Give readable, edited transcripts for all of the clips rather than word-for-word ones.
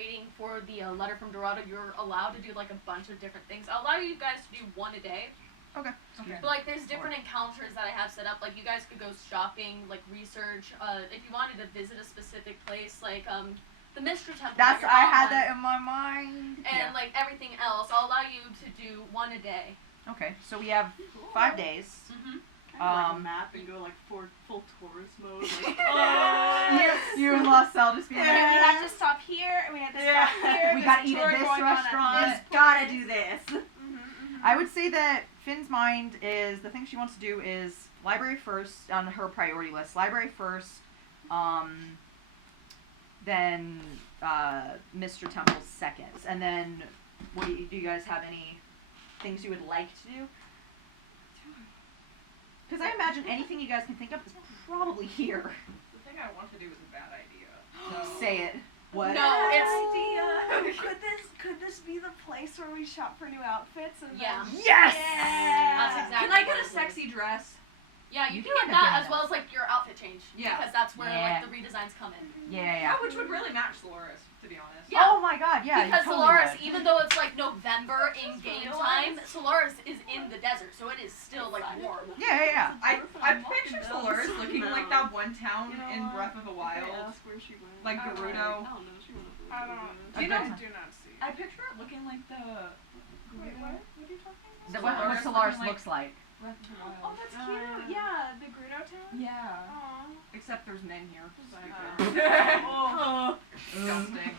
waiting for the letter from Dorado, you're allowed to do like a bunch of different things. I'll allow you guys to do one a day. Okay. But like, there's different encounters that I have set up. Like, you guys could go shopping, like research. If you wanted to visit a specific place, like the Mystery Temple. That's I had that in my mind. And like everything else, I'll allow you to do one a day. Okay, so we have 5 days. Like a map and go like full tourist mode. Like, yes, you and Laussel just be like, we have to stop here and we have to stop here. We gotta eat at this restaurant. gotta do this. I would say that Finn's mind is, the thing she wants to do is library first on her priority list. Library first, then Mr. Temple second. And then, do you guys have any things you would like to do? Because I imagine anything you guys can think of is probably here. The thing I want to do is a bad idea. So. Say it. What? No, it's idea. Could this be the place where we shop for new outfits? And yeah. Then... Yes. Yeah. That's exactly. Can I get a sexy dress? Yeah, you can do get like a that band. as well as like your outfit change. Yeah. Because that's where like the redesigns come in. Yeah. Which would really match Dolores, to be honest. Yeah. Oh my god, yeah. Because you totally Solaris, would. even though it's like November in game time, Solaris is in the desert, so it is still like warm. Yeah. I picture Dolores looking like that one town in Breath of the Wild. Where she went. Like Gerudo. I don't know. She went I don't. Do you know? I do not see. I picture it looking like the. Wait, what? What are you talking about? What Solaris looks like. Breath of the Wild. Oh, that's cute. Yeah, the Grudo town. Yeah. Aww. Except there's men here. Oh. Disgusting.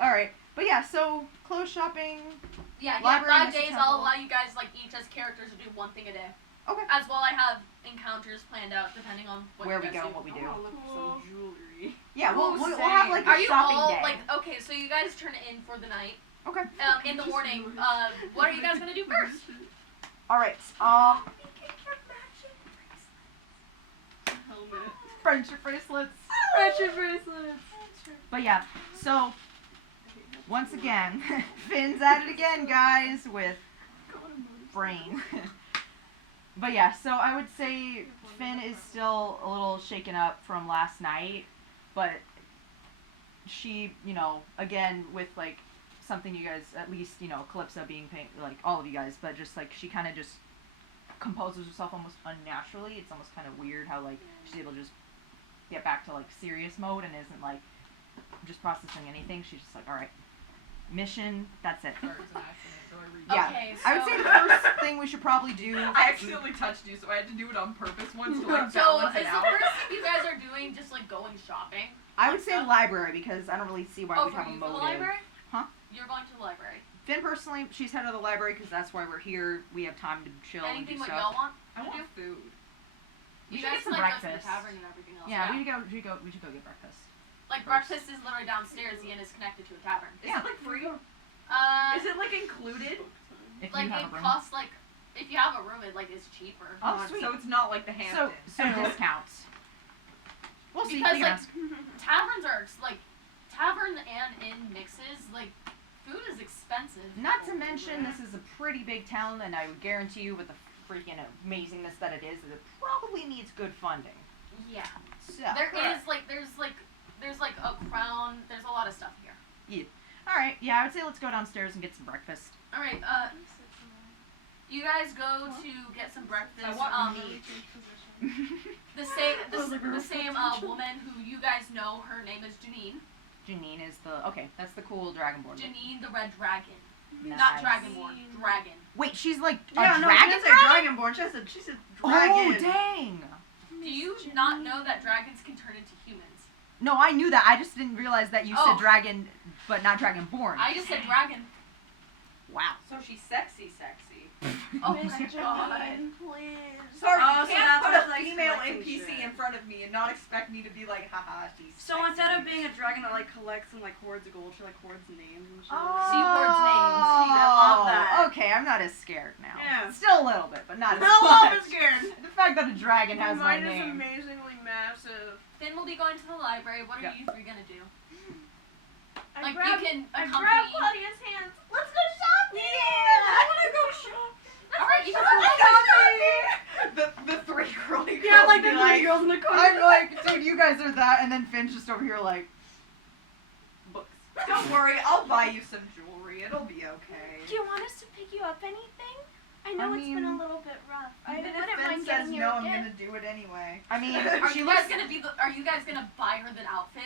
Alright, but yeah, so clothes shopping. Yeah, Library, 5 days. Mr. I'll Temple. allow you guys like each as characters to do one thing a day. Okay. As well, I have encounters planned out depending on what Where you we guys go, do. what we I do. wanna look for some jewelry. Yeah, we'll Oh, have like a Are you shopping all day. like okay? So you guys turn it in for the night. Okay. In the morning. What are you guys gonna do first? Alright, Helmet. friendship bracelets. Friendship bracelets. But yeah, so once again, Finn's at it again, guys, with brain. But yeah, so I would say Finn is still a little shaken up from last night, but she, again, with like something you guys, at least, Calypsa being like all of you guys, but just like she kind of just composes herself almost unnaturally. It's almost kind of weird how like she's able to just get back to like serious mode and isn't like just processing anything. She's just like, all right, mission, that's it. Yeah, Okay, I would say the first thing we should probably do. I accidentally touched you, so I had to do it on purpose once to like So balance is it the out. first thing you guys are doing just like going shopping? I would say library because I don't really see why we'd for have a you for the motive. library? Huh? You're going to the library. Finn personally, she's head of the library because that's why we're here. We have time to chill Anything and do what stuff. y'all want? I want food. We You should guys get some can, like, go to breakfast. the tavern and everything else. Yeah, we should go get breakfast. Like first. breakfast is literally downstairs. The inn is connected to a tavern. Is it like free? Is it like included? If like you have it a room. costs like if you have a room, it like is cheaper. Oh, sweet. So it's not like the So Hamptons. discounts. We'll see. Because Yeah. like taverns are like tavern and inn mixes. Like food is expensive. Not to mention, this is a pretty big town, and I would guarantee you, with the freaking amazingness that it is, that it probably needs good funding. Yeah. So There's like a crown. There's a lot of stuff here. all right, yeah, I would say let's go downstairs and get some breakfast. All right. You guys go to get some breakfast. I want meat. The same woman who you guys know. Her name is Janine. Janine is that's the cool dragonborn. Janine the Red Dragon. Nice. Not Dragonborn. Dragon. Wait, she's like a Yeah, no, dragon? she didn't say dragonborn. She's a dragon. Oh, dang! Do you not know that dragons can turn into humans? No, I knew that. I just didn't realize that you Oh. said dragon, but not dragonborn. I just said dragon. Wow. So she's sexy. Oh my god. Please. So you Oh, so can't that's put what's, a like, female collecting NPC shit. in front of me and not expect me to be like, haha, she's So sexy. instead of being a dragon that like collects and like hoards gold, she like hoards names and shit. Seaport's names. I love that. Okay, I'm not as scared now. Yeah. Still a little bit, but not as No, much. I'm scared. The fact that a dragon has my Mine is name. amazingly massive. Finn will be going to the library. What are Yeah. you three gonna do? I Like grab, you can I accompany. grab Claudia's hands. Let's go shopping! Yeah, I wanna go shopping. Alright, you can The three girly girls. Yeah, like the be pretty girls in the corner. I'm like, dude, you guys are that, and then Finn's just over here like, books. Don't worry, I'll buy you some jewelry. It'll be okay. Do you want us to pick you up anything? I know it's been a little bit rough. I Even if wouldn't Finn mind says getting you no, a I'm gift. gonna do it anyway. I mean, Are she you looks. guys gonna Are you guys gonna buy her the outfit?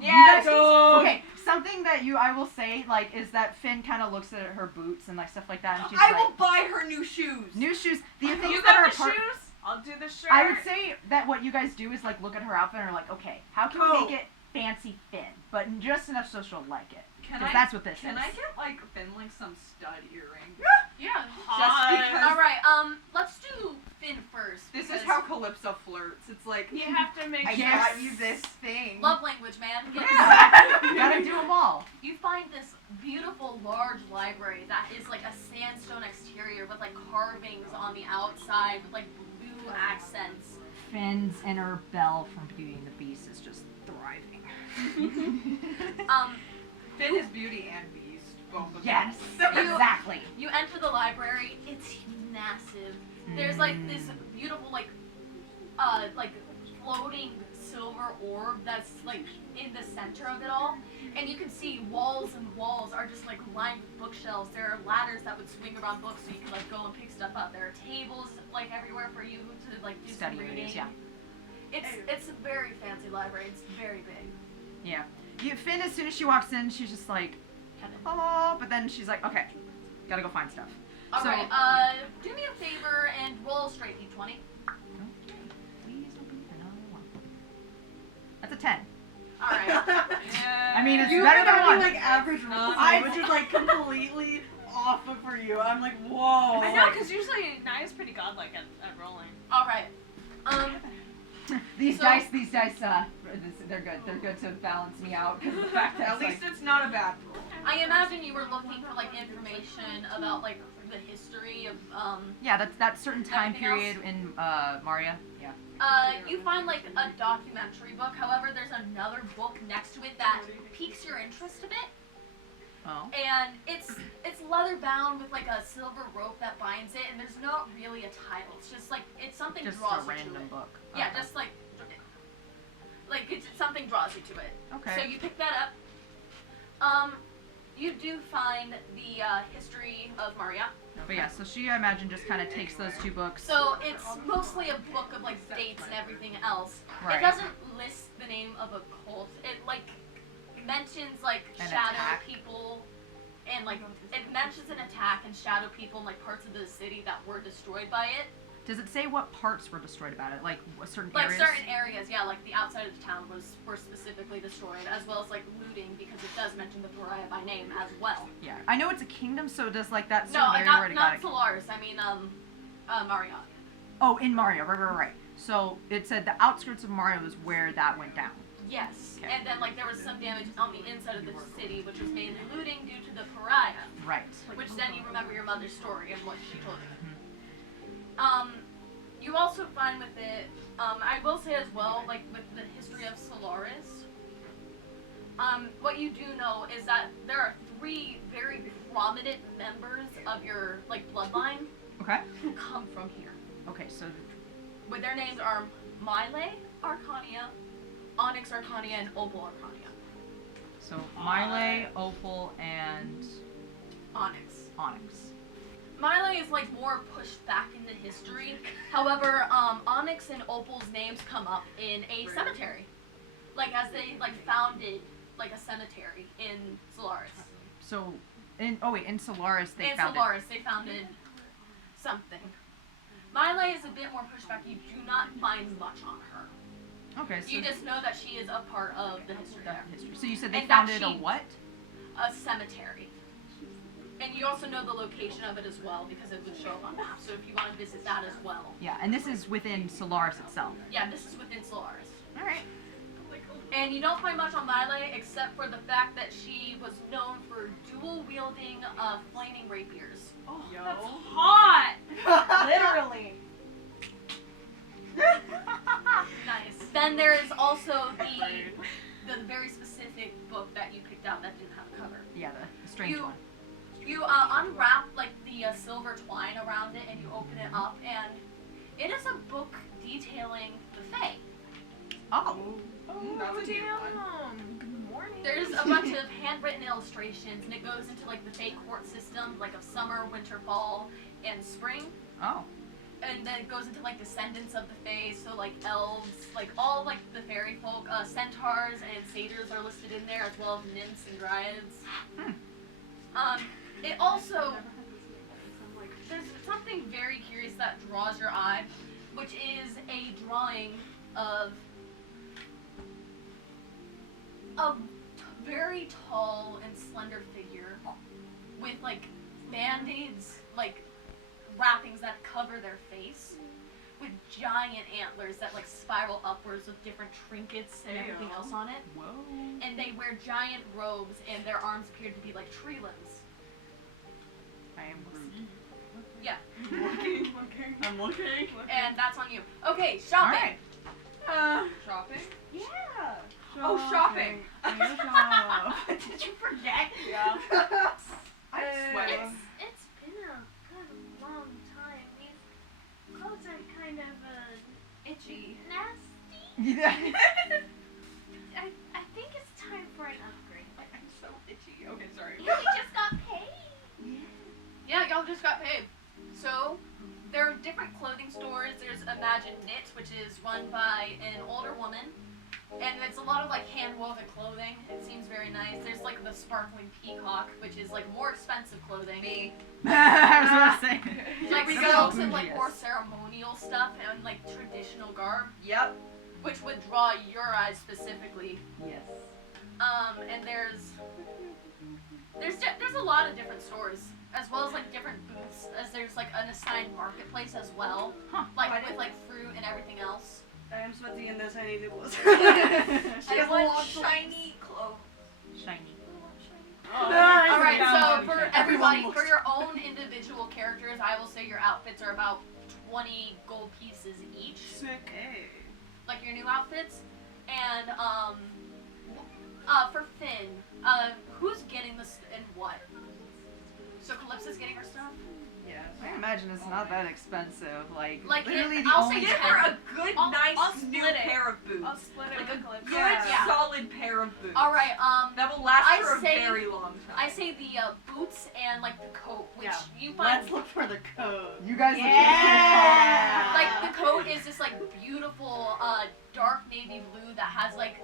You guys- okay, something that I will say, like, is that Finn kind of looks at her boots and like stuff like that, and she's I like, will buy her new shoes. new shoes. The things You that got are the apart. shoes? I'll do the shirt. I would say that what you guys do is like look at her outfit and are like, okay, how can we Cool. make it fancy Finn, but just enough so she'll like it? Can Because I? that's what this Can is. I get like Finn like some stud earrings? Yeah. Just because. All right. Let's do Finn first. This is because how Calypsa flirts. It's like You have to make I sure. got you this thing. love language, man. Yeah, you gotta do them all. You find this beautiful large library that is like a sandstone exterior with like carvings on the outside with like blue accents. Finn's inner Belle from Beauty and the Beast is just thriving. Finn is Beauty and Beast, both of them. Yes, You- exactly. You enter the library. It's massive. There's like this beautiful like floating silver orb that's like in the center of it all, and you can see walls and walls are just like lined with bookshelves. There are ladders that would swing around books so you can like go and pick stuff up. There are tables like everywhere for you to like do Study some reading. areas, yeah. It's a very fancy library. It's very big. Yeah. Finn, as soon as she walks in, she's just like, Heaven. oh, but then she's like, okay, gotta go find stuff. All So- right. Do me a favor and roll a straight d20. Okay, please don't be another one. That's a 10. All right. Yeah. I mean, it's You better were than having one. like average rolls, which is like completely off of for you. I'm like, whoa. I know, because usually Naya's pretty godlike at rolling. All right. These So- dice, they're good. They're good to balance me out because of the fact that At least it's not a bad roll. I imagine you were looking for like information about like the history of yeah, that certain time Everything else? period in Maria. Yeah. you find like a documentary book. However, there's another book next to it that piques your interest a bit, Oh. and it's leather bound with like a silver rope that binds it, and there's not really a title. It's just like it's something Just draws a you to random it. book. Yeah, Okay. just like it's something draws you to it. Okay. So you pick that up. You do find the history of Maria. But yeah, so she, I imagine, just kind of takes those two books. So it's mostly a book of like dates and everything else. Right. It doesn't list the name of a cult. It like mentions like An shadow attack. people, and like it mentions an attack and shadow people in like parts of the city that were destroyed by it. Does it say what parts were destroyed about it? Like certain Like areas? certain areas, yeah, like the outside of the town were specifically destroyed, as well as like looting because it does mention the pariah by name as well. Yeah. I know it's a kingdom, so does like that No, certain area where it not got Solaris. I mean Maria. Oh, in Mario, right. So it said the outskirts of Mario was where that went down. Yes, Okay. and then like there was some damage on the inside of the city, which was mainly looting due to the pariah. Right. Which then you remember your mother's story and what she told Mm-hmm. you. You also find with it, I will say as well, like with the history of Solaris, what you do know is that there are 3 very prominent members of your like bloodline Okay. who come from here. Okay, so With their names are Myle Arcania, Onyx Arcania, and Opal Arcania. Myle, Opal, and Onyx. Onyx. Myle is like more pushed back into history. However, Onyx and Opal's names come up in a cemetery, like as they like founded like a cemetery in Solaris. So, in Solaris they in found Solaris, they founded something. Myle is a bit more pushed back. You do not find much on her. it. Okay, so You just know that she is a part of the history there. history. So you said they And that founded a she- what? A cemetery. And you also know the location of it as well because it would show up on maps. So if you want to visit that as well. Yeah, and this is within Solaris itself. Yeah, this is within Solaris. All right. And you don't find much on Myle except for the fact that she was known for dual wielding flaming rapiers. Oh, That's hot! Literally. Nice. Then there is also the very specific book that you picked out that didn't have a cover. Yeah, the strange You- one. You unwrap like the silver twine around it and you open it up and it is a book detailing the Fae. Oh. That's a new one. there's a bunch of handwritten illustrations, and it goes into like the fake court system, like of summer, winter, fall, and spring. Oh. And then it goes into like descendants of the Fae, so like elves, like all like the fairy folk, centaurs and satyrs are listed in there, as well as nymphs and dryads. It also, there's something very curious that draws your eye, which is a drawing of a very tall and slender figure with like band-aids, like wrappings that cover their face, with giant antlers that like spiral upwards with different trinkets and everything else on it. Whoa. And they wear giant robes, and their arms appear to be like tree limbs. I am Groot. Yeah, I'm looking. and that's on you. Okay, shopping. Shopping? Yeah. Oh, shopping. Did you forget? Yeah. I'm sweating. It's been a good long time. These clothes are kind of Itchy. nasty. Yeah. I think it's time for an upgrade. I'm so itchy. Okay, sorry. Yeah, we just got paid. Yeah, y'all just got paid. So, there are different clothing stores. There's Imagine Knit, which is run by an older woman. And it's a lot of like hand-woven clothing. It seems very nice. There's like the Sparkling Peacock, which is like more expensive clothing. Me. I was gonna say. Like we silks go. and like more ceremonial stuff and like traditional garb, Yep. which would draw your eyes specifically. Yes. And there's a lot of different stores, as well as like different booths, as there's like an assigned marketplace as well, Huh. like with like fruit and everything else. I am sweaty in this. I need nipples. I want shiny clothes. Shiny. Alright, so for Everyone everybody, looks- for your own individual characters, I will say your outfits are about 20 gold pieces each, Sick. like your new outfits. And for Finn, who's getting this and what? So Calypsa's getting her stuff? Yes. I imagine it's not that expensive. Like Literally the I'll only say Give her a good, I'll nice split new it. pair of boots. I'll split it Like a with Calypsa. good, Yeah. solid pair of boots. Alright, That will last I for a say- very long time. I say the boots and like the coat, which Yeah. you find Let's look for the code. You guys Yeah. like the coat is this like beautiful dark navy blue that has like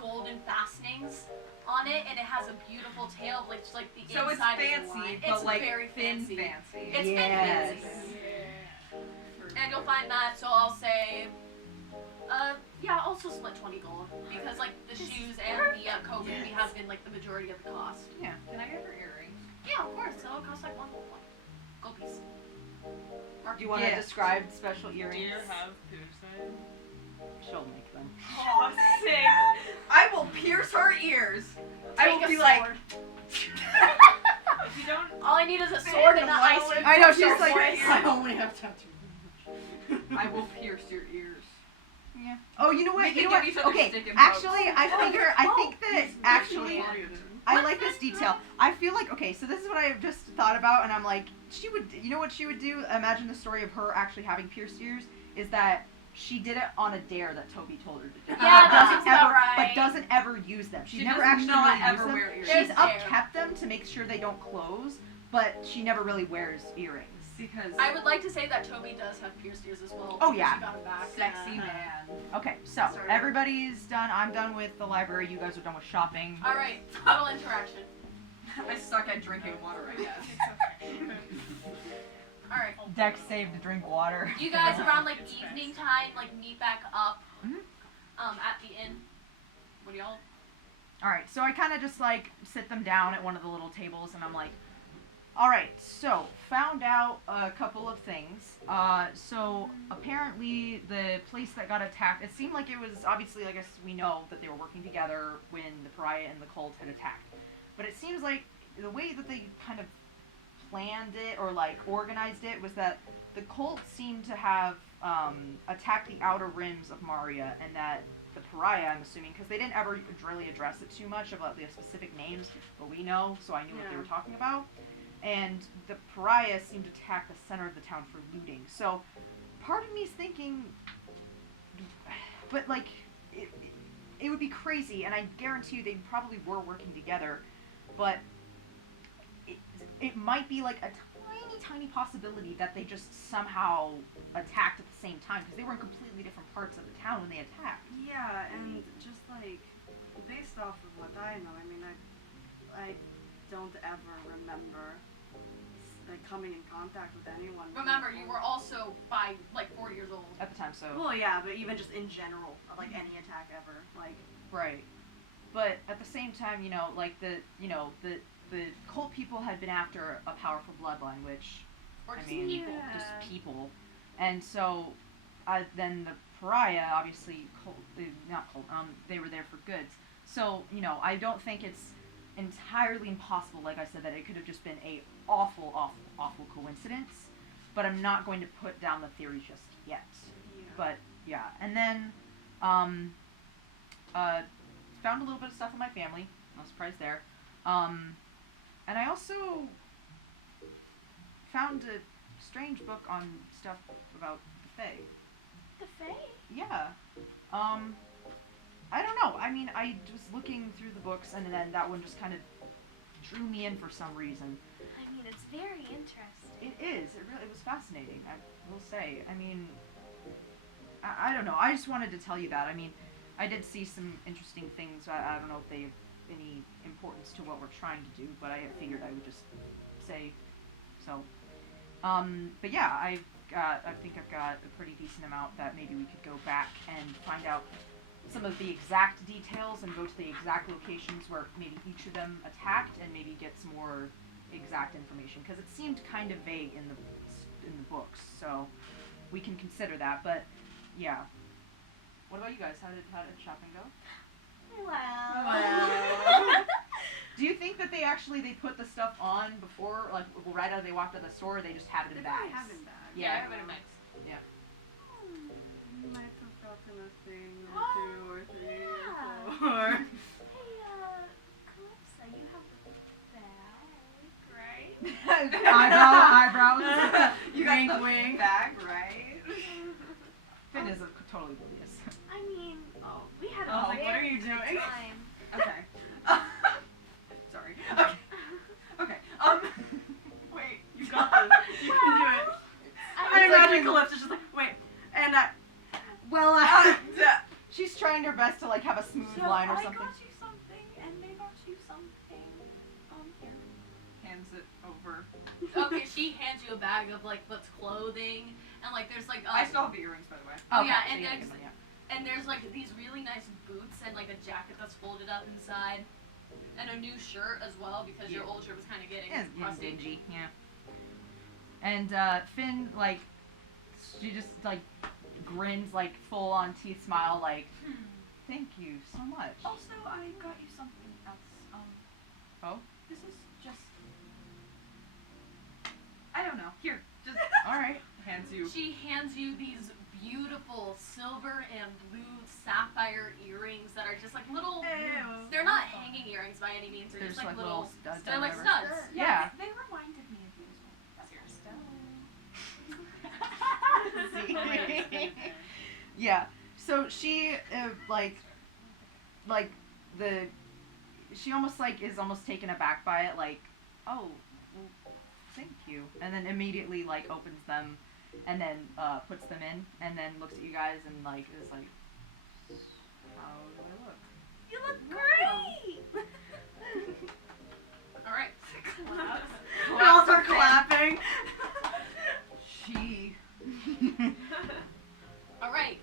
golden fastenings on it, and it has a beautiful tail, like just like the so it's inside is fancy, wine. but It's like very thin fancy. fancy. It's Yes. thin fancy. And you'll find that, so I'll say yeah, I'll also split 20 gold, because like the shoes and the coat maybe has been like the majority of the cost. Yeah. Can I get her earrings? Yeah, of course, so it'll cost like one gold piece. Do you want to Yeah. describe special earrings? Do you have piercing? She'll make them. Aw, sick. I will pierce her ears. I Take will a be like, sword. If you don't, All I need is a sword and an ice. I know, she's like- I only have tattoos. I will pierce your ears. Yeah. Oh, you know what? We You can know give what? each other Okay. stick and Actually, I think that actually. Actually. I like this detail. I feel like, okay, so this is what I just thought about, and I'm like, she would, you know what she would do? Imagine the story of her actually having pierced ears, is that she did it on a dare that Toby told her to do. Yeah, But that doesn't sounds about ever, right. But doesn't ever use them. She's She never does actually not really ever used them. wear ears. She's There's dare. upkept them to make sure they don't close, but she never really wears earrings. Because I would like to say that Toby does have pierced ears as well. Oh, because yeah. She got him back. sexy man. Okay, so Sorry. everybody's done. I'm done with the library. You guys are done with shopping. Alright, little interaction. I suck at drinking water, I guess. Alright. Dex saved to drink water. You guys around like evening time, like meet back up Mhm. at the inn. What do y'all? Alright, so I kind of just like sit them down at one of the little tables and I'm like, alright, so found out a couple of things. So apparently the place that got attacked, it seemed like it was obviously, I guess we know that they were working together when the pariah and the cult had attacked. But it seems like the way that they kind of planned it or like organized it was that the cult seemed to have attacked the outer rims of Maria, and that the pariah, I'm assuming, because they didn't ever really address it too much about the specific names, but we know, so I knew what they were talking about. And the pariah seemed to attack the center of the town for looting. So part of me is thinking, but like, it would be crazy, and I guarantee you they probably were working together, but it might be like a tiny possibility that they just somehow attacked at the same time, because they were in completely different parts of the town when they attacked. Yeah, and just like based off of what I know, I mean, I don't ever remember like coming in contact with anyone. Remember, you were also 4 years old. At the time, so. Well, yeah, but even just in general, like any attack ever, like. Right. But at the same time, like the cult people had been after a powerful bloodline, which, Or I just mean, people. just people. And so, then the pariah, obviously, they were there for goods. So, I don't think it's entirely impossible, like I said, that it could have just been a awful coincidence. But I'm not going to put down the theory just yet. Yeah. But, yeah. And then, found a little bit of stuff in my family. No surprise there. And I also found a strange book on stuff about the Fae. The Fae? Yeah. I don't know. I mean, I was looking through the books, and then that one just kind of drew me in for some reason. I mean, it's very interesting. It is. It was fascinating, I will say. I mean, I don't know. I just wanted to tell you that. I mean, I did see some interesting things. I don't know if they have any importance to what we're trying to do, but I figured I would just say so. But yeah, I think I've got a pretty decent amount that maybe we could go back and find out some of the exact details and go to the exact locations where maybe each of them attacked, and maybe get some more exact information, because it seemed kind of vague in the books. So we can consider that. But yeah. What about you guys? How did shopping go? Well. Do you think that they put the stuff on before, like right out they walked out of the store, or they just have it in bags? They have it in bags. Yeah, I have it in mix. Yeah. You might have gotten a thing or Oh, two or three yeah. or four. Hey, Calypsa, you have the bag, right? Eyebrows. You got the wing. Bag, right? Finn is totally oblivious. I mean, we had I was a like, what are you very good doing? time. Okay. Sorry. Okay. Wait, you got this. You can do it. I It's like imagine you- Calypsa's just like, wait, and She's trying her best to like have a smooth line or something. I got you something, and they got you something. Here. Hands it over. Okay, she hands you a bag of what's clothing, and there's I still have the earrings, by the way. Oh, Okay, yeah, so and you there's- get them, and there's these really nice boots and a jacket that's folded up inside, and a new shirt as well, because your old shirt was kind of getting yeah, crusty. dingy, yeah. And Finn she just grins full on teeth smile thank you so much. Also, I got you something else. Oh? This is just. I don't know. Here, just All right. hands you. She hands you these beautiful silver and blue sapphire earrings that are just little. Ew. They're not hanging earrings by any means. They're They're just just little. studs. They're or like whatever. studs. Yeah. They reminded me of you as well. See? Yeah. So she she almost is almost taken aback by it, oh, well, thank you, and then immediately opens them, and then puts them in, and then looks at you guys and is like, how do I look? You look great! All right. We all start clapping. She. All right.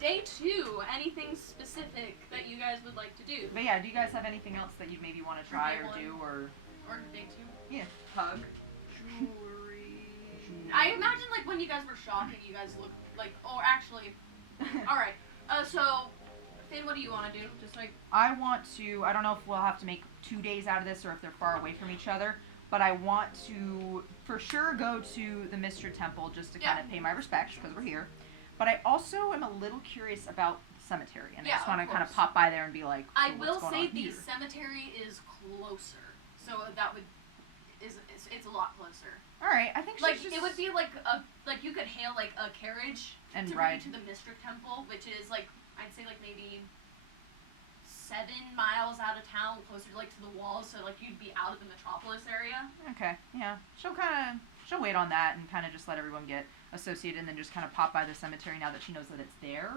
Day 2. Anything specific that you guys would like to do? But yeah, do you guys have anything else that you maybe want to try Day or one. do or? Or day 2? Hug. Jewelry. I imagine when you guys were shopping, you guys looked oh, actually. All right. So, Finn, what do you want to do? Just I want to, I don't know if we'll have to make 2 days out of this or if they're far away from each other, but I want to for sure go to the Mr. Temple just to kind of pay my respects because we're here. But I also am a little curious about the cemetery, and I just want to kind of pop by there and be like, so I what's will going say on the here? cemetery is closer, so that would it's a lot closer. All right, I think she's just... it would be you could hail a carriage and to ride bring you to the Mystic Temple, which is I'd say maybe 7 miles out of town, closer like to the walls, so like you'd be out of the metropolis area. Okay, yeah. She'll wait on that and kind of just let everyone get associated and then just kind of pop by the cemetery now that she knows that it's there.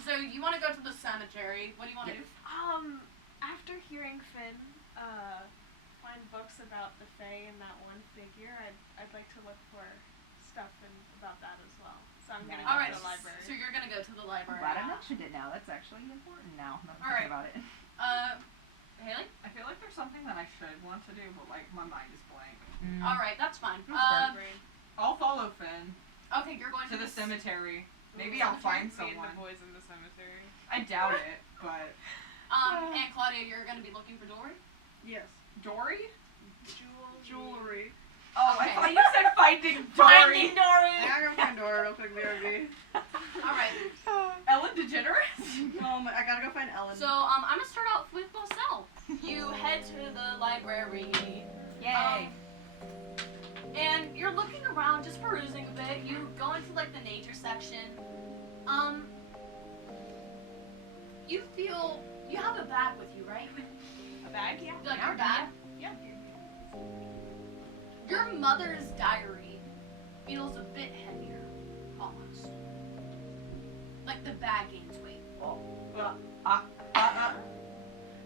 So you want to go to the cemetery. What do you want to do? After hearing Finn, find books about the Fae and that one figure, I'd like to look for stuff about that as well. So I'm gonna go Alright, to the library. so you're gonna go to the I'm library. glad I mentioned it now. That's actually important now. That I'm All right. thinking about it. Haley? I feel like there's something that I should want to do, but like my mind is blank. Alright, that's fine. I'll follow Finn Okay, you're going to to the cemetery. Maybe the I'll find Me and someone. the boys in the cemetery. I doubt it, but And Claudia, you're gonna be looking for Dory? Yes. Dory? Jewelry. Oh, Okay. I thought you said finding Dory. Dory! I gotta go find Dora real quick, BRB. Alright, Ellen DeGeneres? I gotta go find Ellen. so I'm gonna start out with Laussel. You head to the library. Yay! And you're looking around, just perusing a bit. You go into like the nature section. You feel you have a bag with you, right? A bag? Yeah. Like your bag. Yeah. Your mother's diary feels a bit heavier, almost. Like the bag gains weight.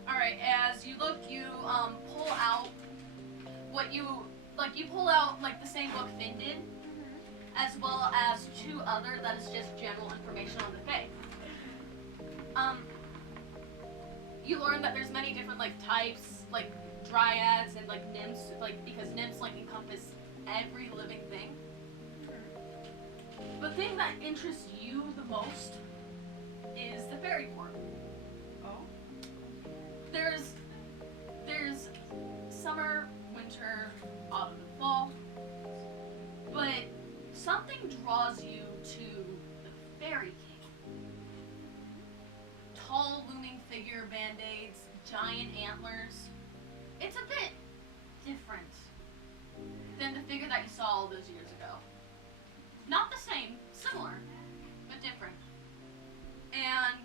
Alright, as you look, you pull out what you pull out like the same book Finn did, as well as 2 other that is just general information on the Fae. You learn that there's many different like types, like dryads and like nymphs, like because nymphs like encompass every living thing. The thing that interests you the most is the fairy court. Oh. There's summer, winter, autumn, and fall, but something draws you to the fairy king. Tall looming figure, band-aids, giant antlers. It's a bit different than the figure that you saw all those years ago. Not the same, similar, but different. And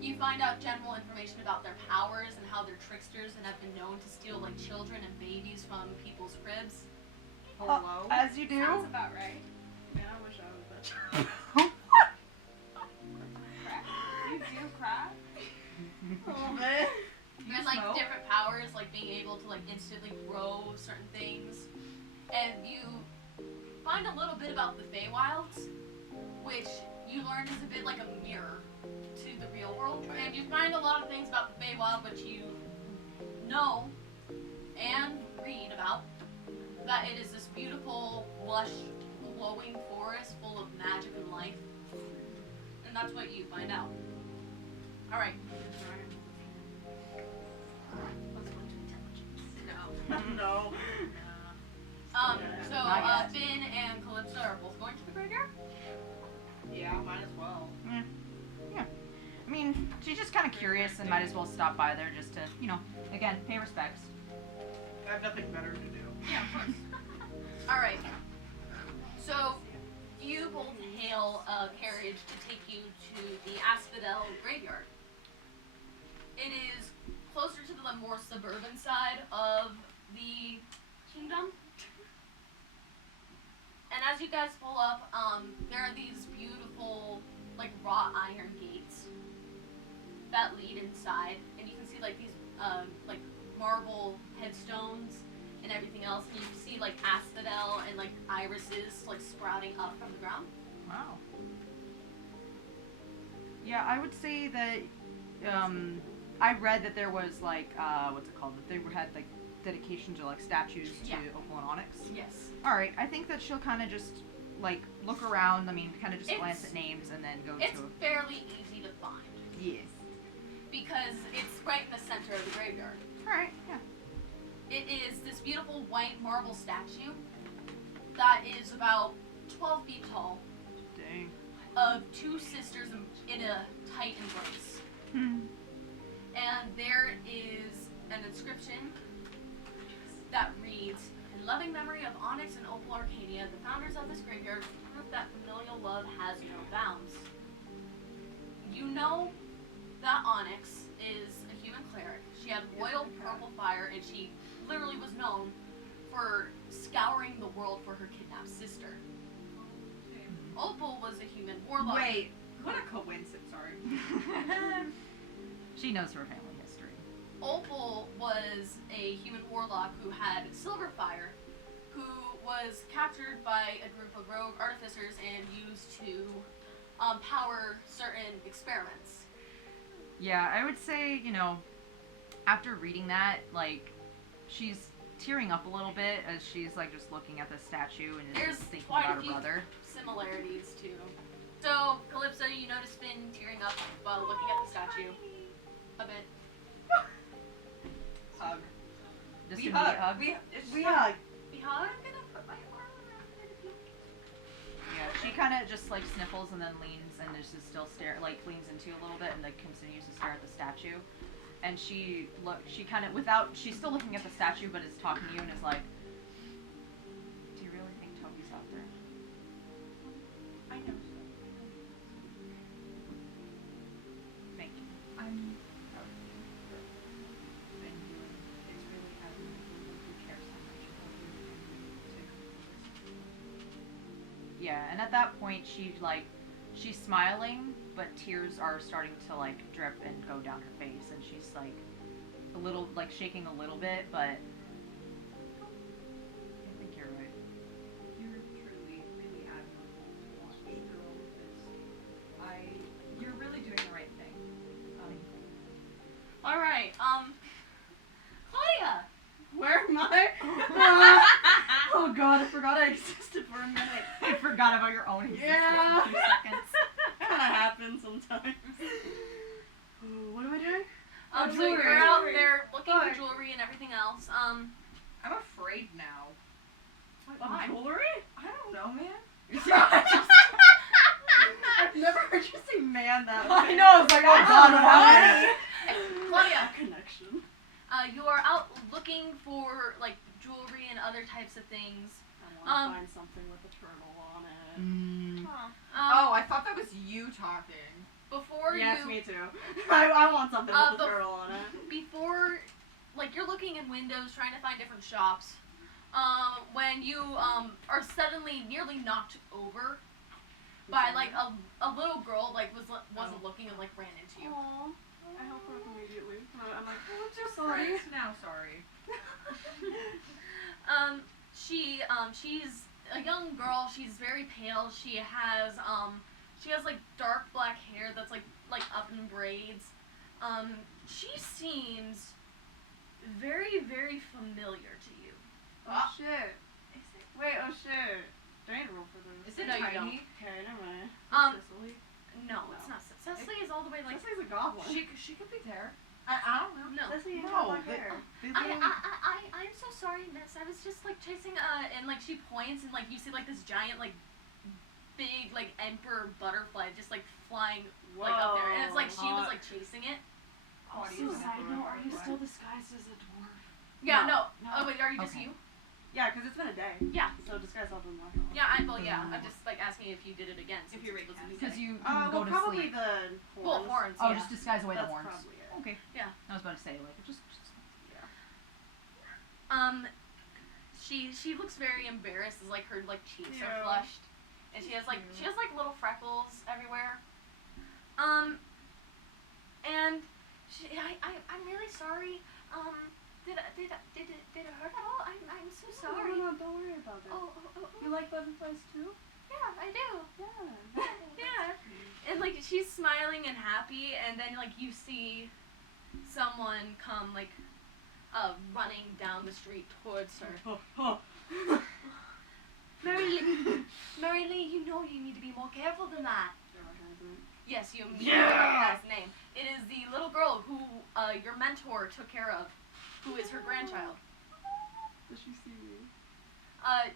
you find out general information about their powers and how they're tricksters and have been known to steal like children and babies from people's cribs. Hello? As you do. Sounds about right. Man, I wish I was that child. You do crack? A little bit. And like different powers, like being able to like instantly grow certain things. And you find a little bit about the Feywilds, which you learn is a bit like a mirror to the real world. And you find a lot of things about the Feywild which you know and read about. That it is this beautiful, lush, glowing forest full of magic and life. And that's what you find out. Alright. Let's go to intelligence. No. So Not yet. Finn and Calypsa are both going to the graveyard? Yeah, might as well. Yeah. I mean, she's just kind of curious and might as well stop by there just to, again, pay respects. I have nothing better to do. Yeah, of course. Alright. So, you both hail a carriage to take you to the Asphodel graveyard. It is closer to the more suburban side of the kingdom. And as you guys pull up, there are these beautiful, like, wrought iron gates that lead inside. And you can see, like, these, like, marble headstones and everything else. And you can see, like, asphodel and, like, irises, like, sprouting up from the ground. Wow. Yeah, I would say that, I read that there was, like, what's it called? That they had, like, dedications or, like, statues to Yeah. Opal and Onyx. Yes. Alright, I think that she'll kind of just, like, look around, kind of just It's- glance at names and then go It's to... fairly easy to find Yes. because it's right in the center of the graveyard. Alright, yeah. It is this beautiful white marble statue that is about 12 feet tall Dang. of 2 sisters in a tight embrace. And there is an inscription that reads, "In loving memory of Onyx and Opal Arcadia, the founders of this graveyard prove that familial love has no bounds." You know that Onyx is a human cleric. She had royal purple fire, and she literally was known for scouring the world for her kidnapped sister. Opal was a human warlock. Wait, what a coincidence, sorry. She knows her family history. Opal was a human warlock who had Silverfire, who was captured by a group of rogue artificers and used to power certain experiments. Yeah, I would say, you know, after reading that, like, she's tearing up a little bit as she's, like, just looking at the statue and There's just thinking quite about a her few brother. similarities too. So, Calypsa, you notice Finn tearing up while looking at the statue. A bit. Hug. Just We a neat hug. hug. We hug. I'm gonna put my arm around her to peek. Yeah, she kind of just, like, sniffles and then leans and is just still leans into you a little bit and, like, continues to stare at the statue. And she kind of, she's still looking at the statue but is talking to you and is like, do you really think Toby's out there? I know. Thank you. I'm proud of you for been doing. It's really admirable that you care so much about you and Yeah, and at that point she's smiling, but tears are starting to, like, drip and go down her face, and she's, like, a little, like, shaking a little bit, but I think you're right. you're truly, really admirable to watch, girl, because you're really doing the right thing. Alright, Claudia! Where am I? Oh god, I forgot I existed for a minute. I forgot about your own existence Yeah. for 2 seconds. Kinda happens sometimes. Ooh, what am I doing? So Jewelry. you're out there looking for Fine. jewelry and everything else. I'm afraid now. Why? Jewelry? I don't know, man. I've never heard you say man that way. I know, it's like, oh god, what happened? Claudia, Connection. you are out looking for, like, jewelry and other types of things. I want to find something with a turtle on it. Huh. Oh, I thought that was you talking. Before Yes, you, me too. I want something with a the- turtle on it. before, like, you're looking in windows trying to find different shops, when you, are suddenly nearly knocked over by, like, a little girl, like, wasn't looking and, like, ran into you. Aww. I help her up immediately. I'm like, oh, I'm so sorry. Now, sorry. She's a young girl. She's very pale. She has like dark black hair that's like up in braids. She seems very, very familiar to you. Oh shit. Wait, oh shit. Do I need to roll for this? Is it No, you tiny? don't. Okay, never mind. Cicely? No, it's not. Cecily is all the way like. Cicely's a goblin. She could be there. I don't know. No. Cicely ain't No, got black hair. I'm so sorry, miss. I was just like chasing and like she points and like you see like this giant like big like emperor butterfly just like flying like up there and it's like she was like chasing it. Also, side note, are you still disguised as a dwarf? Yeah, No. no. Oh wait, are you just Okay. you? Yeah, because it's been a day. Yeah. So disguise help them. Yeah, I'm just like asking if you did it again. If you since it was a new Because day. you Well, go to probably sleep. the Well, horns. Oh, Yeah. just disguise away the That's horns. probably it. Okay. Yeah. I was about to say, like, just She looks very embarrassed as like her like cheeks Yeah. are flushed, and she has like little freckles everywhere. And I'm really sorry. Did it hurt at all? I'm so sorry. No, don't worry about it. Oh. You like butterflies too? Yeah, I do. Yeah. Yeah. And like she's smiling and happy, and then like you see someone come like running down the street towards her. Mary Lee, you know you need to be more careful than that. Yes, you immediately recognize the name. It is the little girl who your mentor took care of, who is her grandchild. Does she see me?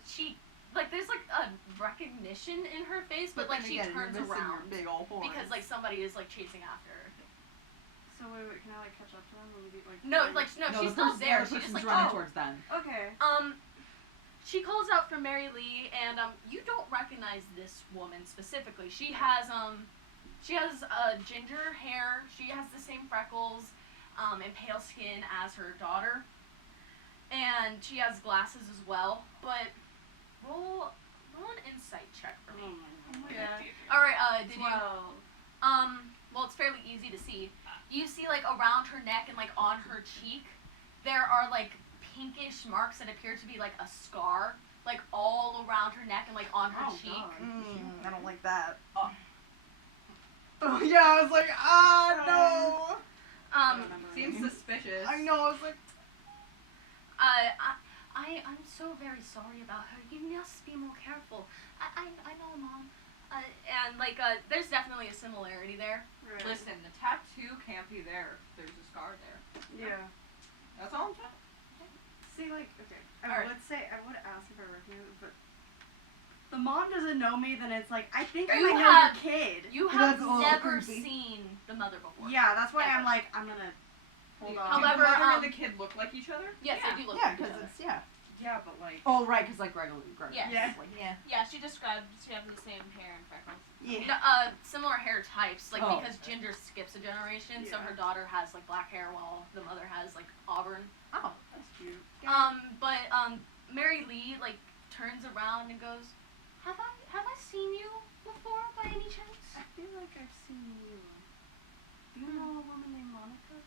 She like there's like a recognition in her face, but like she turns around Big old horns. because like somebody is like chasing after her. So wait, can I like catch up to them? Will we be like? No, she's still there. She just like running towards them. Okay. She calls out for Mary Lee, and you don't recognize this woman specifically. She has She has ginger hair. She has the same freckles and pale skin as her daughter. And she has glasses as well. But roll an insight check for me. Yeah. Alright, did you... 12. Well, it's fairly easy to see. You see, like, around her neck and, like, on her cheek, there are, like, pinkish marks that appear to be, like, a scar, like, all around her neck and, like, on her cheek. God. I don't like that. Oh, yeah, I was like, no. Seems suspicious. I know, I was like, I'm so very sorry about her. You must be more careful. I know, Mom. And, like, there's definitely a similarity there. Right. Listen, the tattoo can't be there. There's a scar there. Yeah. That's all I'm saying. See, like, okay, I Alright. would say, I would ask if I recognize it, but the mom doesn't know me, then it's like, I think I You might know have- your kid. You He have looks a little never creepy. seen the mother before. Yeah, that's why I'm Ever. like, I'm gonna hold on. However, do the mother um, and the kid look like each other? Yes, they do look yeah, like each because other. it's, yeah. Yeah, but like. Oh, right, because, like, Gregory. Yes. Yeah. Like, yeah. Yeah, she described she has the same hair and freckles. Yeah. No, similar hair types, like, Oh. because Ginger skips a generation, so Yeah. her daughter has, like, black hair while the mother has, like, auburn. Oh. That's cute. But Mary Lee, like, turns around and goes, Have I seen you before by any chance? I feel like I've seen you. Do you know a woman named Monica?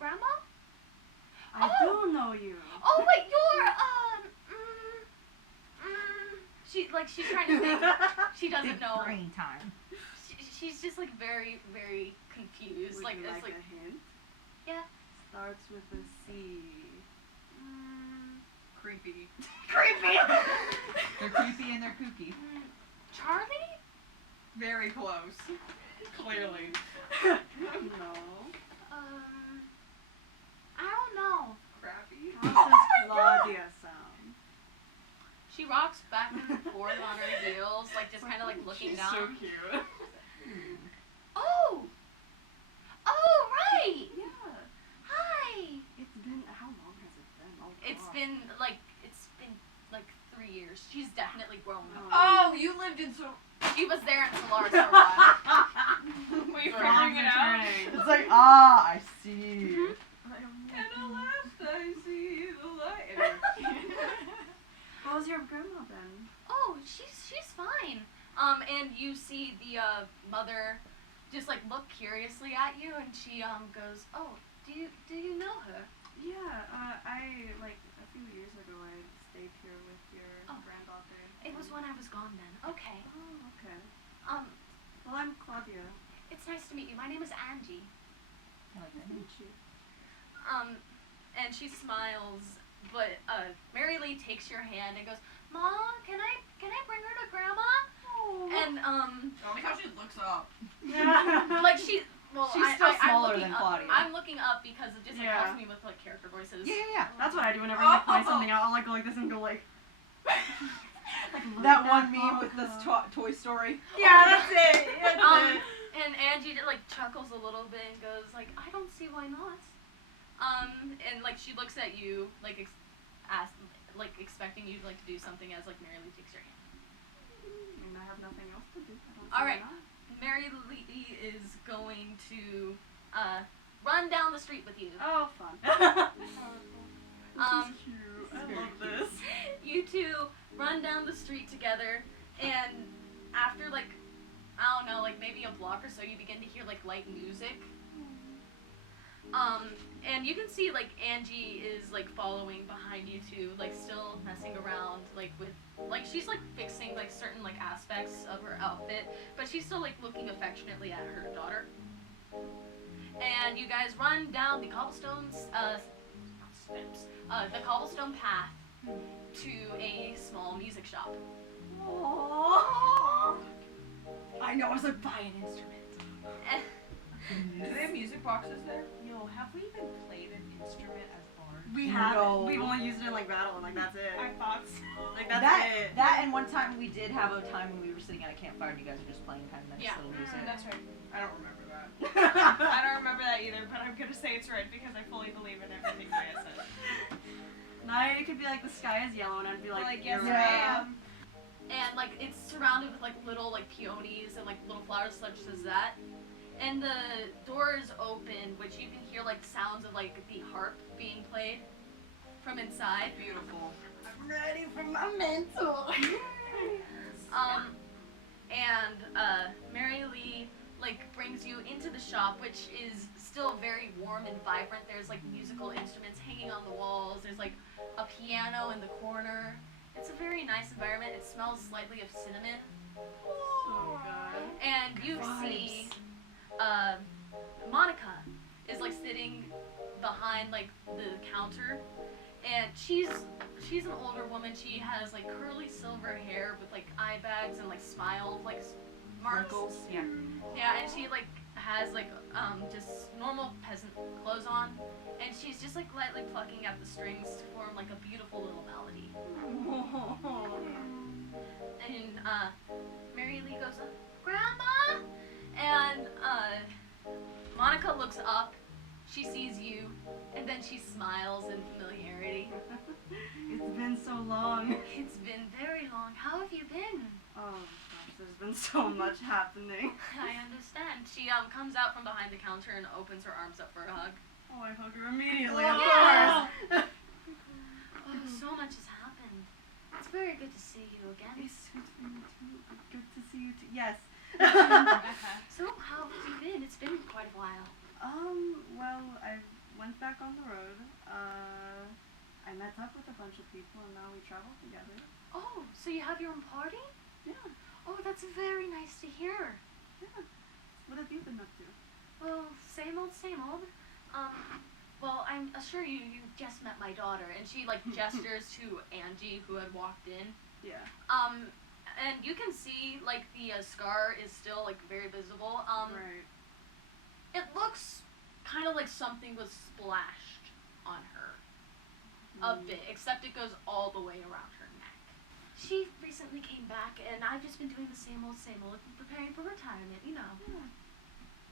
Grandma? I Oh! do know you. Oh, wait, you're, she's trying to think. She doesn't Big know. brain time. She's just, like, very, very confused. Would Like, you it's like like, a hint? yeah. Starts with a C. Creepy. Creepy! They're creepy and they're kooky. Charlie? Very close. Clearly. No. I don't know. Crappy. How does Claudia sound? She rocks back and forth on her heels, like, just kind of, like, looking She's down. so cute. Oh! Oh, right! Yeah. Hi! It's been, how long has it been? Oh, It's God. been, like, 3 years. She's definitely grown up. Oh, you lived in so. She was there in Solaris for a while. Were you Wrongs figuring are it out? turning. It's like, I see. And alas, I see the light. How was your grandma then? Oh, she's fine. And you see the mother just like look curiously at you, and she goes, "Oh, do you know her?" Yeah, I, like, a few years ago I stayed here with your Oh. granddaughter. It was when I was gone then. Okay. Oh, okay. Well, Well, I'm Claudia. it's nice to meet you. My name is Angie. Nice to meet you. And she smiles, but Mary Lee takes your hand and goes, "Mom, can I bring her to Grandma?" Oh. And Oh, look how she looks up. like she. Well, She's still I'm smaller looking than up, Claudia. I'm looking up because it just like Yeah. helps me with like character voices. Yeah. That's what I do whenever I like, find something out. I'll like go like this and go like. That one meme with this Toy Story. Yeah, that's it. That's it. And Angie like chuckles a little bit and goes like, "I don't see why not." And like she looks at you like expecting you like to do something as like Mary Lee takes your hand. And I have nothing else to do. I don't see All why right. not. Mary Lee is going to run down the street with you. Oh, fun. Um, Cute. I very love cute. this. You two run down the street together, and after like I don't know, like maybe a block or so, you begin to hear like light music. And you can see like Angie is like following behind you two, like still messing around like with like she's like fixing like certain like aspects of her outfit, but she's still like looking affectionately at her daughter. And you guys run down the the cobblestone path to a small music shop. Aww. I know. I was like, buy an instrument. Do they have music boxes there? Yo, have we even played an instrument as bards? We No. haven't. We've only used it in like battle, and like that's it. I thought so. Like that's it. That and one time we did have a time when we were sitting at a campfire and you guys were just playing kind of nice Yeah. little music. That's right. I don't remember that. I don't remember that either, but I'm gonna say it's right because I fully believe in everything Maya said. Now it could be like the sky is yellow, and I'd be like, yes, you're Yeah. right. ma'am. and like it's surrounded with like little like peonies and like little flowers such as that. And the door is open, which you can hear like sounds of like the harp being played from inside. Beautiful. I'm ready for my mentor. And Mary Lee like brings you into the shop, which is still very warm and vibrant. There's like musical instruments hanging on the walls. There's like a piano in the corner. It's a very nice environment. It smells slightly of cinnamon. So good. And you see Monica is like sitting behind like the counter, and she's an older woman. She has like curly silver hair with like eye bags and like smile like marks. Wrinkles. Yeah. Yeah, and she like has like just normal peasant clothes on, and she's just like lightly plucking at the strings to form like a beautiful little melody. And Mary Lee goes, "Grandma," and Monica looks up. She sees you, and then she smiles in familiarity. It's been so long. It's been very long. How have you been? Oh gosh, there's been so much happening. I understand. She comes out from behind the counter and opens her arms up for a hug. Oh, I hug her immediately, Oh, of yeah. course. Oh, so much has happened. It's very good to see you again. It's been too good to see you too. Yes. So, how have you been? It's been quite a while. Well, I went back on the road. I met up with a bunch of people and now we travel together. Oh, so you have your own party? Yeah. Oh, that's very nice to hear. Yeah. What have you been up to? Well, same old, same old. Well, I'm assure you just met my daughter, and she like gestures to Angie, who had walked in. Yeah. And you can see like the scar is still like very visible. Right. It looks kind of like something was splashed on her a bit, except it goes all the way around her neck. She recently came back, and I've just been doing the same old, preparing for retirement, you know. Yeah.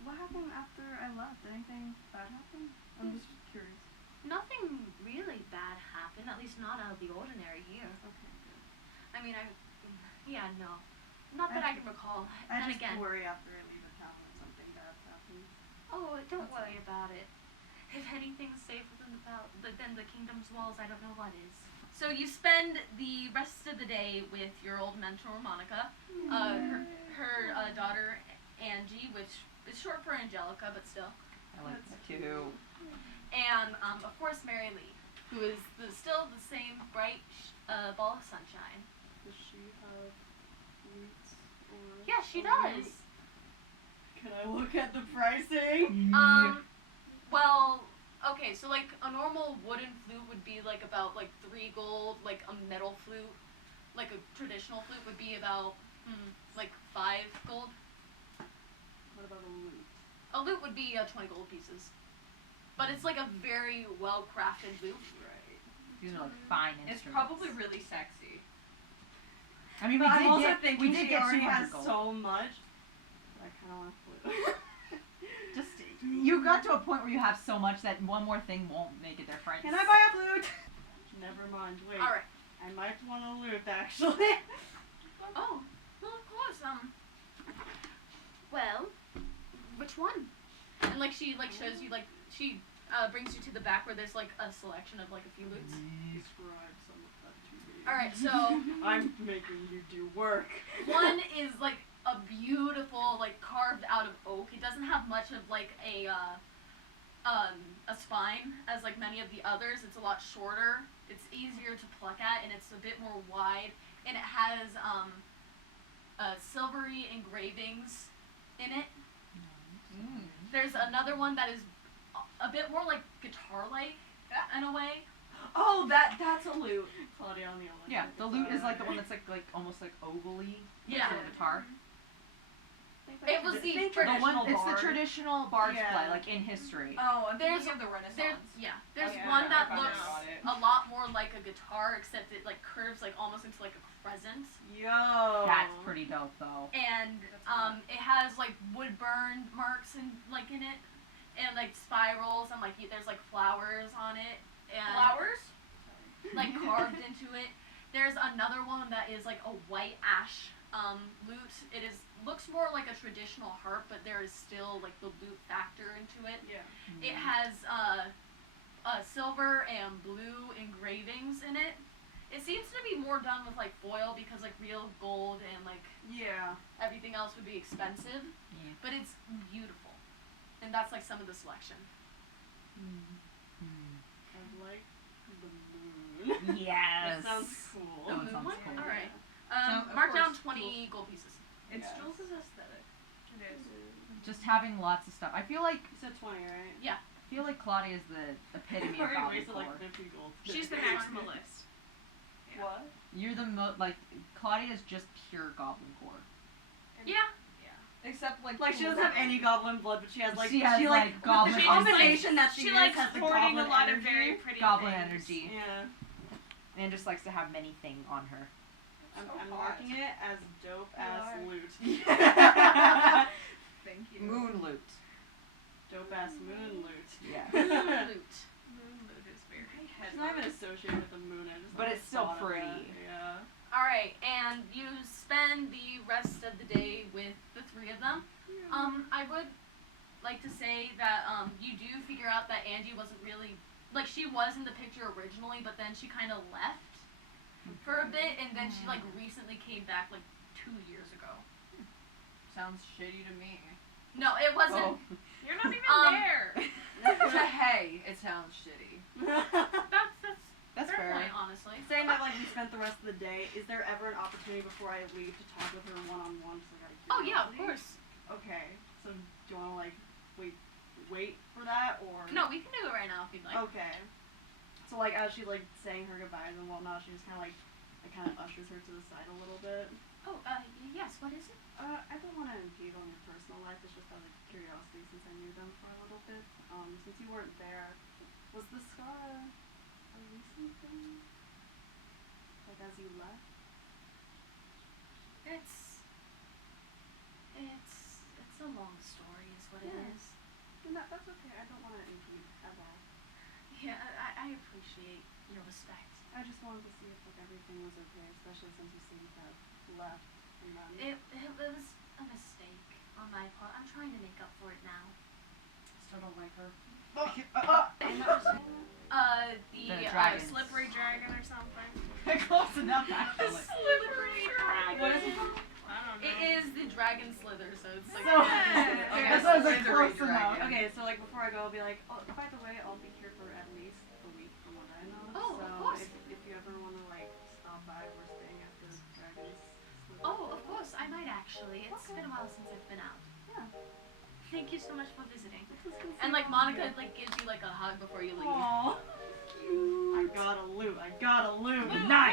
What happened after I left? Anything bad happen? I'm just curious. Nothing really bad happened, at least not out of the ordinary here. Okay. I mean, no. Not that I can recall. I And just again, worry after I leave a town that something bad happens. oh, don't worry about it. If anything's safe within the kingdom's walls, I don't know what is. So you spend the rest of the day with your old mentor, Monica, her daughter, Angie, which is short for Angelica, but still. I like that too. And, of course, Mary Lee, who is still the same bright ball of sunshine. Does she have roots or? Yeah, she a does. root? Can I look at the pricing? Well, okay, so like a normal wooden flute would be like about like 3 gold, like a metal flute, like a traditional flute would be about like 5 gold. What about a lute? A lute would be 20 gold pieces. But it's like a very well crafted lute. Right. These are like fine It's instruments. probably really sexy. I mean, But I'm also we thinking did she get already 200 has gold. so much. I kind of want a flute. Just you got to a point where you have so much that one more thing won't make a difference. Can I buy a flute? Never mind. Wait. Alright. I might want a lute actually. Oh, well of course, well, which one? And like she like shows you like she brings you to the back where there's like a selection of like a few lutes. Describe some of that to me. Alright, so I'm making you do work. one is like a beautiful, like carved out of oak. It doesn't have much of like a spine as like many of the others. It's a lot shorter. It's easier to pluck at, and it's a bit more wide. And it has silvery engravings in it. There's another one that is a bit more like guitar-like in a way. Oh, that's a lute. Claudia on the other. Yeah, the lute is like the one that's like almost like ovally. Yeah. Like a guitar. It was the Think The one, traditional it's the bard. traditional bard's Yeah. play, like in history. Oh, I'm There's- thinking of the Renaissance. There's Yeah, one that I looks found it. a lot more like a guitar, except it like curves like almost into like a crescent. Yo. That's pretty dope, though. And That's cool. it has like wood burn marks in it, and like spirals, and like there's like flowers on it, and Flowers? like carved into it, There's another one that is like a white ash lute. Looks more like a traditional harp, but there is still like the lute factor into it. Yeah. It has silver and blue engravings in it. It seems to be more done with like foil because like real gold and like Yeah. everything else would be expensive. Yeah. But it's beautiful, and that's like some of the selection. I like the moon. Yes. That sounds cool. That one sounds What? cool. All right. So, of Mark down course, 20 gold pieces. It's Yes. Jules' aesthetic. It is. Just having lots of stuff. I feel like You said 20, right? Claudia is the epitome of Already goblin wasted like core. 50 gold. She's the maximalist. Yeah. What? You're the Claudia is just pure goblin core. And- Yeah. Except like Like she doesn't have any goblin blood, but she has like She has, like, goblin the energy. combination that she She is likes has the hoarding goblin a lot energy. of very pretty Goblin things. energy. Yeah. And just likes to have many things on her. I'm hot. marking it as dope ass Yeah. loot. Thank you. Moon loot. Dope ass moon loot. Yeah. Loot. Moon loot is very It's not even associated with the moon. I just But like it's still thought of pretty. it. Yeah. All right, and you spend the rest of the day with the three of them. I would like to say that you do figure out that Angie wasn't really like she was in the picture originally, but then she kind of left for a bit, and then she like recently came back like 2 years ago. Sounds shitty to me. No, it wasn't. Oh. You're not even there. To hey, it sounds shitty. That's fair fair. point, honestly. Saying that like we spent the rest of the day, is there ever an opportunity before I leave to talk with her one-on-one? Oh yeah, of course. Okay, so do you want to like wait for that or? No, we can do it right now if you'd like. Okay. So like as she's like saying her goodbyes and whatnot, she just kind of like it kind of ushers her to the side a little bit. Oh, yes. What is it? I don't want to impede on your personal life. It's just out of curiosity since I knew them for a little bit. Since you weren't there, was the scar a recent thing? Like as you left? It's a long story, is what it Yeah. is. And that's okay. I don't want to impede at all. Yeah, I appreciate your respect. I just wanted to see if like everything was okay, especially since you seem to have left and then. It was a mistake on my part. I'm trying to make up for it now. Still don't like her. I'm not saying that. The dragons. Slippery dragon or something. Close enough, actually. Slippery dragon. What is it called? I don't know. It is the dragon slither, so it's like. So- Okay, That so sounds like Slithery close enough. dragon. Okay, so like before I go, I'll be like, oh, by the way, I'll be here for at least a week from what I know. Oh, so of course. If you ever want to like stop by, we're staying at the Dragon's. Oh, of course, I might actually. It's Okay. been a while since I've been out. Yeah. Thank you so much for visiting. This is And like Monica like gives you like a hug before you leave. Aww. I gotta loot. I gotta loot. Nice.